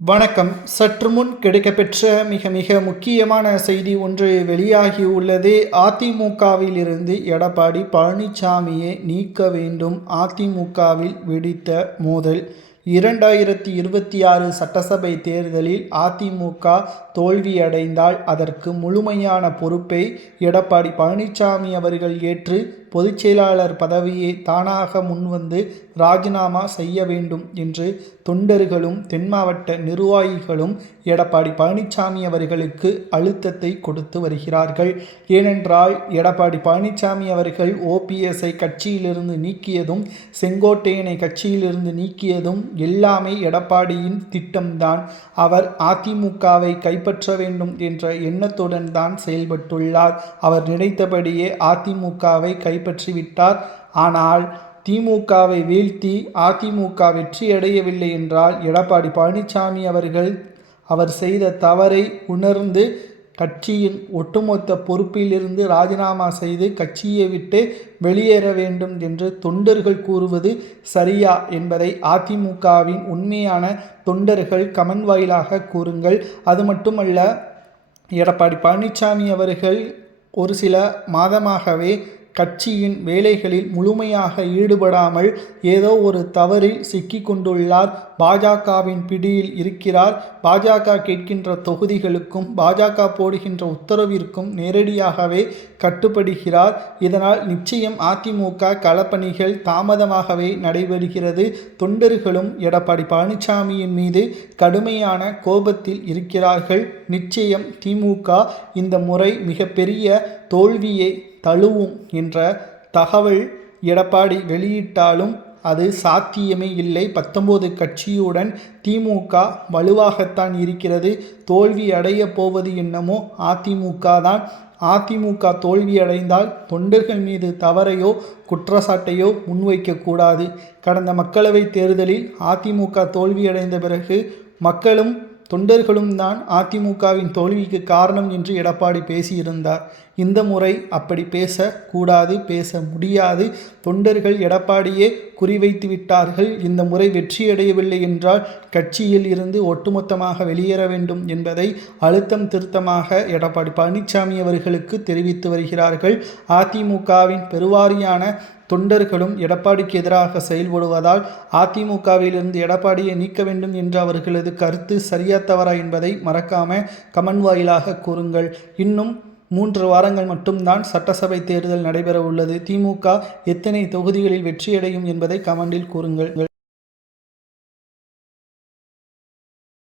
வணக்கம். சற்று முன் கிடைக்கப்பெற்ற மிக மிக முக்கியமான செய்தி ஒன்று வெளியாகியுள்ளது. அதிமுகவில் இருந்து எடப்பாடி பழனிசாமியை நீக்க வேண்டும். அதிமுகவில் வெடித்த மோதல். 2026 சட்டசபை தேர்தலில் அதிமுக தோல்வியடைந்தால் அதற்கு முழுமையான பொறுப்பை எடப்பாடி பழனிசாமி அவர்கள் ஏற்று பொதுச்செயலாளர் பதவியை தானாக முன்வந்து ராஜினாமா செய்ய வேண்டும் என்று தொண்டர்களும் தென் மாவட்ட நிர்வாகிகளும் எடப்பாடி பழனிசாமி அவர்களுக்கு அழுத்தத்தை கொடுத்து வருகிறார்கள். ஏனென்றால் எடப்பாடி பழனிசாமி அவர்கள் ஓபிஎஸ்ஐ கட்சியிலிருந்து நீக்கியதும் செங்கோட்டையனை கட்சியிலிருந்து நீக்கியதும் எல்லாமே எடப்பாடியின் திட்டம்தான். அவர் அதிமுகவை கைப்பற்ற வேண்டும் என்ற எண்ணத்துடன் தான் செயல்பட்டுள்ளார். அவர் நினைத்தபடியே அதிமுகவை கைப்பற்றிவிட்டார். ஆனால் திமுகவை வீழ்த்தி அதிமுக வெற்றியடையவில்லை என்றால் எடப்பாடி பழனிசாமி அவர்கள் அவர் செய்த தவறை உணர்ந்து கட்சியின் ஒட்டுமொத்த பொறுப்பிலிருந்து ராஜினாமா செய்து கட்சியை விட்டு வெளியேற வேண்டும் என்று தொண்டர்கள் கூறுவது சரியா என்பதை அதிமுகவின் உண்மையான தொண்டர்கள் கமெண்ட் வாயிலாக கூறுங்கள். அது மட்டுமல்ல, எடப்பாடி பழனிசாமி அவர்கள் ஒரு சில மாதமாகவே கட்சியின் வேலைகளில் முழுமையாக ஈடுபடாமல் ஏதோ ஒரு தவறில் சிக்கி கொண்டுள்ளார். பாஜகவின் பிடியில் இருக்கிறார். பாஜக கேட்கின்ற தொகுதிகளுக்கும் பாஜக போடுகின்ற உத்தரவிற்கும் நேரடியாகவே கட்டுப்படுகிறார். இதனால் நிச்சயம் அதிமுக களப்பணிகள் தாமதமாகவே நடைபெறுகிறது. தொண்டர்களும் எடப்பாடி பழனிசாமியின் மீது கடுமையான கோபத்தில் இருக்கிறார்கள். நிச்சயம் திமுக இந்த முறை மிகப்பெரிய தோல்வியை தழுவும் என்ற தகவல் எடப்பாடி வெளியிட்டாலும் அது சாத்தியமே இல்லை. 19 கட்சியுடன் திமுக வலுவாகத்தான் இருக்கிறது. தோல்வி அடைய போவது என்னமோ அதிமுக தான். அதிமுக தோல்வியடைந்தால் தொண்டர்கள் மீது தவறையோ குற்றச்சாட்டையோ முன்வைக்கக்கூடாது. கடந்த மக்களவைத் தேர்தலில் அதிமுக தோல்வியடைந்த பிறகு மக்களும் தொண்டர்களும் தான் அதிமுகவின் தோல்விக்கு காரணம் என்று எடப்பாடி பேசியிருந்தார். இந்த முறை அப்படி பேசக்கூடாது, பேச முடியாது. தொண்டர்கள் எடப்பாடியே குறிவைத்து விட்டார்கள். இந்த முறை வெற்றியடையவில்லை என்றால் கட்சியில் இருந்து ஒட்டுமொத்தமாக வெளியேற வேண்டும் என்பதை அழுத்தம் திருத்தமாக எடப்பாடி பழனிசாமி அவர்களுக்கு தெரிவித்து வருகிறார்கள். அதிமுகவின் பெருவாரியான தொண்டர்களும் எடப்பாடிக்கு எதிராக செயல்படுவதால் அதிமுகவிலிருந்து எடப்பாடியை நீக்க வேண்டும் என்ற அவர்களது கருத்து சரியா தவறா என்பதை மறக்காம கமெண்ட் வாயிலாக கூறுங்கள். இன்னும் 3 வாரங்கள் மட்டும்தான் சட்டசபை தேர்தல் நடைபெற உள்ளது. திமுக எத்தனை தொகுதிகளில் வெற்றியடையும் என்பதை கமெண்டில் கூறுங்கள்.